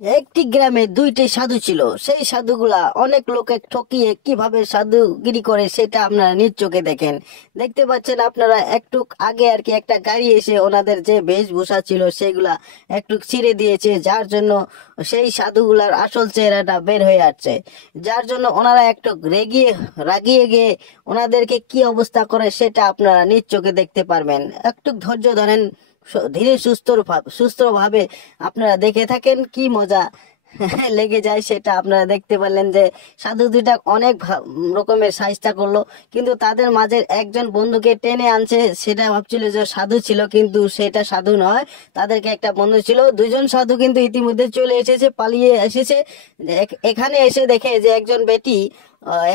একটি গ্রামে দুইটি সাধু ছিল। সেই সাধুগুলা অনেক লোকে ঠকিয়ে কিভাবে সাধুগিরি করে সেটা আপনারা নিজ চোখে দেখতে পাচ্ছেন। আপনারা একটু আগে আর কি একটা গাড়ি এসে ওনাদের যে বেশভূষা ছিল সেগুলা একটু ছিঁড়ে দিয়েছে, যার জন্য সেই সাধুগুলার আসল চেহারাটা বের হয়ে আসছে। যার জন্য ওনারা একটু রাগিয়ে গিয়ে ওনাদেরকে কি অবস্থা করে সেটা আপনারা নিজ চোখে দেখতে পারবেন। একটু ধৈর্য ধরেন, ধীরে সুস্থ ভাবে আপনারা দেখে থাকেন, কি মজা লেগে যায় সেটা আপনারা দেখতে পারলেন যে সাধু দুইটা অনেক রকমের সাহিস্তা করলো, কিন্তু তাদের মাঝে একজন বন্ধুকে টেনে আনছে। সেটা ভাবছিল যে সাধু ছিল, কিন্তু সেটা সাধু নয়, তাদেরকে একটা বন্ধু ছিল। দুইজন সাধু কিন্তু ইতিমধ্যে চলে এসেছে, পালিয়ে এসেছে। এখানে এসে দেখে যে একজন বেটি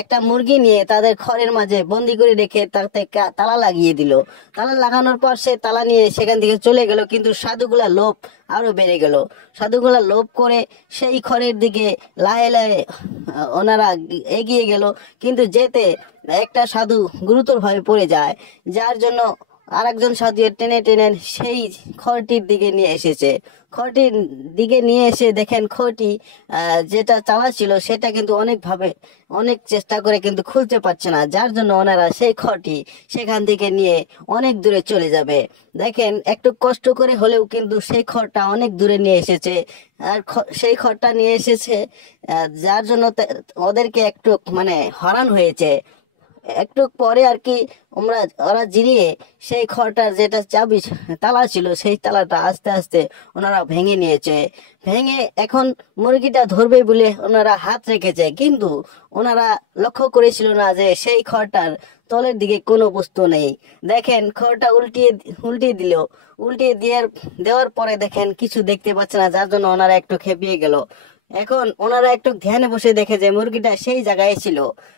একটা মুরগি নিয়ে তাদের ঘরের মাঝে বন্দি করে রেখে তাতে তালা লাগিয়ে দিল। তালা লাগানোর পর সে তালা নিয়ে সেখান থেকে চলে গেল, কিন্তু সাধুগুলা লোভ আরো বেড়ে গেল। সাধুগুলা লোভ করে সেই ঘরের দিকে লায়ে লায়ে ওনারা এগিয়ে গেল, কিন্তু যেতে একটা সাধু গুরুতরভাবে পড়ে যায়, যার জন্য আরেকজন সাধু টেনে টেনে সেই খড়টির দিকে নিয়ে এসেছে। খড়টির দিকে নিয়ে এসে দেখেন খড়টি যেটা চালা ছিল সেটা কিন্তু অনেক চেষ্টা করে কিন্তু খুলতে পারছে না, যার জন্য ওনারা সেই খড়টি সেখান থেকে নিয়ে অনেক দূরে চলে যাবে। দেখেন একটু কষ্ট করে হলেও কিন্তু সেই খড়টা অনেক দূরে নিয়ে এসেছে। আর সেই খড়টা নিয়ে এসেছে যার জন্য ওদেরকে একটু মানে হরান হয়েছে। একটু পরে আর কি ওরা জিরিয়ে সেই ঘরটার যেটা চাবি তালা ছিল সেই তালাটা আস্তে আস্তে ওনারা ভেঙে নিয়েছে। ভেঙে এখন মুরগিটা ধরবে বলে ওনারা হাত রেখেছে, কিন্তু ওনারা লক্ষ্য করেছিল না যে সেই খড়টার তলের দিকে কোনো বস্তু নেই। দেখেন খড়টা উল্টিয়ে দিল। দেওয়ার পরে দেখেন কিছু দেখতে পাচ্ছে না, যার জন্য ওনারা একটু খেপিয়ে গেল। এখন ওনারা একটু ধ্যানে বসে দেখে যে মুরগিটা সেই জায়গায় ছিল।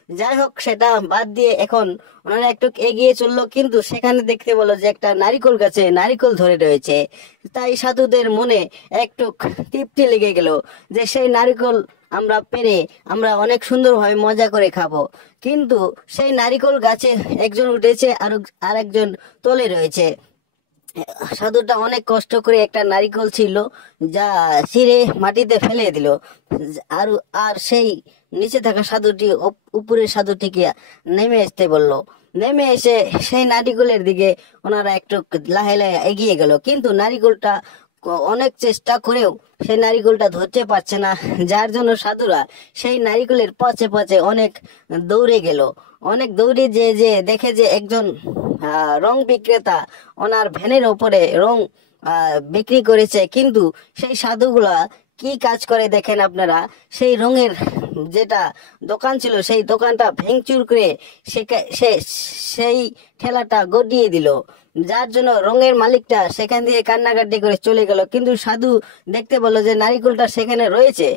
যাই হোক, সেটা বাদ দিয়ে এখন ওনারা একটু এগিয়ে চললো, কিন্তু সেখানে দেখতে বললো যে একটা নারিকেল গাছে নারিকেল ধরে রয়েছে। তাই সাধুদের মনে একটু তৃপ্তি লেগে গেল যে সেই নারিকেল আমরা অনেক সুন্দরভাবে মজা করে খাবো। কিন্তু সেই নারিকেল গাছে একজন উঠেছে আর একজন তলে রয়েছে। সাধুটা অনেক কষ্ট করে একটা নারিকেল ছিল যা ছিঁড়ে মাটিতে ফেলে দিল। আর আর সেই নিচে থাকা সাধুটি উপরের সাধুটিকে নেমে আসতে বলল। নেমে এসে সেই নারিকেলের দিকে ওনারা একটু লাহে লাহে এগিয়ে গেল, কিন্তু নারিকেলটা অনেক চেষ্টা করেও সেই নারিকেলটা ধরতে পারছে না, যার জন্য সাধুরা সেই নারিকেলের পাশে পাশে অনেক দৌড়ে গেল। অনেক দৌড়ে যে দেখে যে একজন রং বিক্রেতা ওনার ভ্যানের ওপরে রং বিক্রি করেছে, কিন্তু সেই সাধুগুলা কি কাজ করে দেখেন আপনারা। সেই রঙের যেটা দোকান ছিল সেই দোকানটা ভেঙচুর করে সেই ঠেলাটা গড়িয়ে দিল, যার জন্য রঙের মালিকটা সেখান থেকে কান্নাকাটি করে চলে গেল। কিন্তু সাধু দেখতে বললো যে নারিকেলটা সেখানে রয়েছে।